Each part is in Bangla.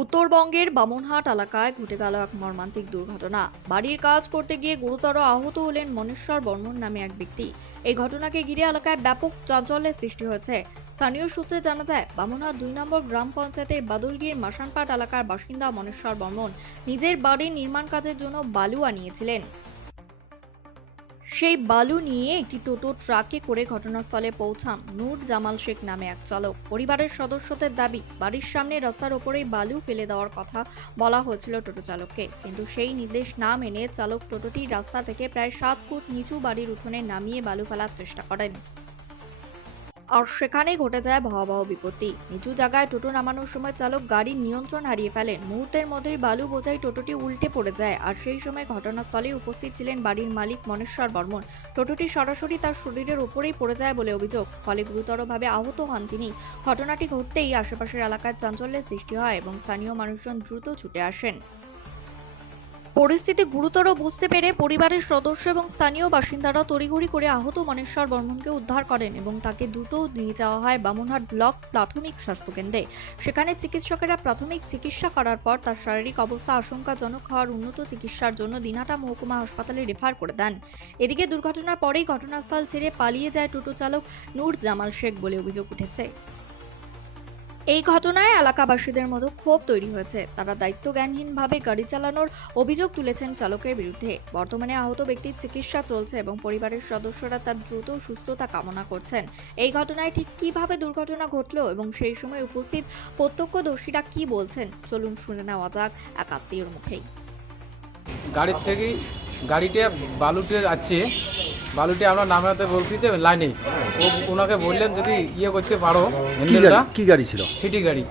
উত্তরবঙ্গের বামনহাট এলাকায় ঘটে গেল এক মর্মান্তিক দুর্ঘটনা। বাড়ির কাজ করতে গিয়ে গুরুতর আহত হলেন মনেশ্বর বর্মন নামে এক ব্যক্তি। এই ঘটনাকে ঘিরে এলাকায় ব্যাপক চাঞ্চল্যের সৃষ্টি হয়েছে। স্থানীয় সূত্রে জানা যায়, বামনহাট 2 নম্বর গ্রাম পঞ্চায়েতের বাদলগির মাসানপাট এলাকার বাসিন্দা মনেশ্বর বর্মন নিজের বাড়ির নির্মাণ কাজের জন্য বালু আনিয়েছিলেন। সেই বালু নিয়ে একটি টোটো ট্রাকে করে ঘটনাস্থলে পৌঁছান নূর জামাল শেখ নামে এক চালক। পরিবারের সদস্যদের দাবি, বাড়ির সামনে রাস্তার ওপরেই বালু ফেলে দেওয়ার কথা বলা হয়েছিল টোটো চালককে, কিন্তু সেই নির্দেশ না মেনে চালক টোটোটি রাস্তা থেকে প্রায় 7 ফুট নিচু বাড়ির উঠোনে নামিয়ে বালু ফেলার চেষ্টা করেন। আর সেখানেই ঘটে যায় ভয়াবহ বিপত্তি। নিচু জায়গায় টোটো নামানোর সময় চালক গাড়ির নিয়ন্ত্রণ হারিয়ে ফেলেন। মুহূর্তের মধ্যেই বালু বোঝাই টোটোটি উল্টে পড়ে যায়। আর সেই সময় ঘটনাস্থলে উপস্থিত ছিলেন বাড়ির মালিক মনেশ্বর বর্মন। টোটোটি সরাসরি তার শরীরের উপরেই পড়ে যায় বলে অভিযোগ, ফলে গুরুতরভাবে আহত হন তিনি। ঘটনাটি ঘটতেই আশেপাশের এলাকায় চাঞ্চল্যের সৃষ্টি হয় এবং স্থানীয় মানুষজন দ্রুত ছুটে আসেন। পরিস্থিতি গুরুতর বুঝতে পেরে পরিবারের সদস্য এবং স্থানীয় বাসিন্দারা তড়িঘড়ি করে আহত মনেশ্বর বর্মনকে উদ্ধার করেন এবং তাকে দ্রুত নিয়ে যাওয়া হয় বামনহাট ব্লক প্রাথমিক স্বাস্থ্যকেন্দ্রে। সেখানে চিকিৎসকেরা প্রাথমিক চিকিৎসা করার পর তার শারীরিক অবস্থা আশঙ্কাজনক হওয়ার উন্নত চিকিৎসার জন্য দিনহাটা মহকুমা হাসপাতালে রেফার করে দেন। এদিকে দুর্ঘটনার পরেই ঘটনাস্থল ছেড়ে পালিয়ে যায় টোটো চালক নূর জামাল শেখ বলে অভিযোগ উঠেছে। এই ঘটনায় এলাকাবাসীদের মধ্যে ক্ষোভ তৈরি হয়েছে। তারা দায়িত্বজ্ঞানহীনভাবে গাড়ি চালানোর অভিযোগ তুলেছেন চালকের বিরুদ্ধে। বর্তমানে আহত ব্যক্তির চিকিৎসা চলছে এবং পরিবারের সদস্যরা তার দ্রুত সুস্থতা কামনা করছেন। এই ঘটনায় ঠিক কিভাবে দুর্ঘটনা ঘটলো এবং সেই সময় উপস্থিত প্রত্যক্ষদর্শীরা কি বলছেন, চলুন শুনে নেওয়া যাক এক আত্মীয়র মুখেই। গাড়ির থেকেই গাড়িটা বালুতে যাচ্ছে, বালুটি আমরা নামাতে বলছি যে লাইনে ওনাকে বললেন যদি করতে পারো হ্যান্ডেলটা। কি গাড়ি ছিল? সিটি গাড়ি,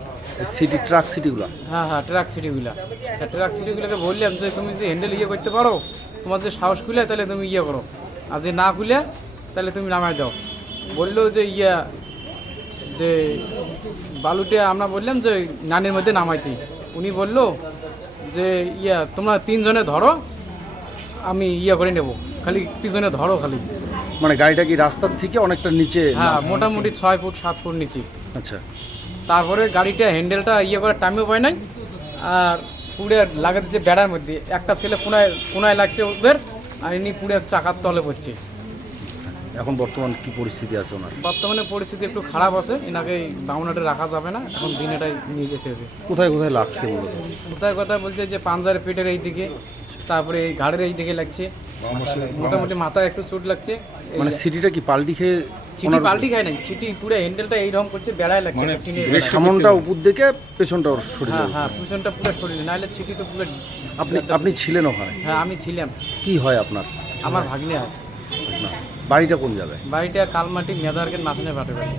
সিটি ট্রাক সিটিগুলো। হ্যাঁ ট্রাক সিটিগুলা। ট্রাক সিটিগুলোকে বললাম যে তুমি যদি হ্যান্ডেল করতে পারো, তোমার যে সাহস খুলে তাহলে তুমি করো, আর যে না খুলে তাহলে তুমি নামাই দাও। বললো যে যে বালুটা আমরা বললাম যে নানের মধ্যে নামাইতে। উনি বললো যে তোমরা 3 জনে ধরো, আমি করে নেব, খালি পিছনে ধরো খালি। মানে গাড়িটা কি রাস্তার থেকে অনেকটা নিচে? হ্যাঁ, মোটামুটি 6 ফুট 7 ফুট নিচে। আচ্ছা। তারপরে গাড়িটা হ্যান্ডেলটা করে টাইমও পায় নাই, আর পুড়ে লাগাতেছে বেড়ার মধ্যে। একটা ছেলে কোনায় লাগছে ওদের, আর ইনি পুড়ে চাকার তলে পড়ছে। এখন বর্তমান কি পরিস্থিতি আছে ওনার? বর্তমানে পরিস্থিতি একটু খারাপ আছে, এনাকে বামুনহাটে রাখা যাবে না, এখন দিনেটাই নিয়ে যেতে হবে। কোথায় কোথায় লাগছে মূলত? কোথায় কথা বলছে যে পাঞ্জার পেটের এই দিকে, তারপরে এই ঘাড়ের এই দিকে লাগছে, মোটামুটি মাথায় একটু চোট লাগছে। মানে সিটিটা কি পাল্টি খেয়ে? ছিটি পাল্টি খায় নাই, ছিটি পুরো হ্যান্ডেলটা এইরকম করছে, বেড়ায় লাগছে। সামনটা উপর দিকে, পেছনটা ওর শরীরে? হ্যাঁ, পিছনটা পুরো শরীরে, নাহলে ছিটি তো পুরো। আপনি ছিলেন ওখানে? হ্যাঁ, আমি ছিলাম। কি হয় আপনার? আমার ভাগ্নে হয়। বাড়িটা কোন জায়গায়? বাড়িটা কালমাটি মেদারকের মাথানে পাটে বাড়ি।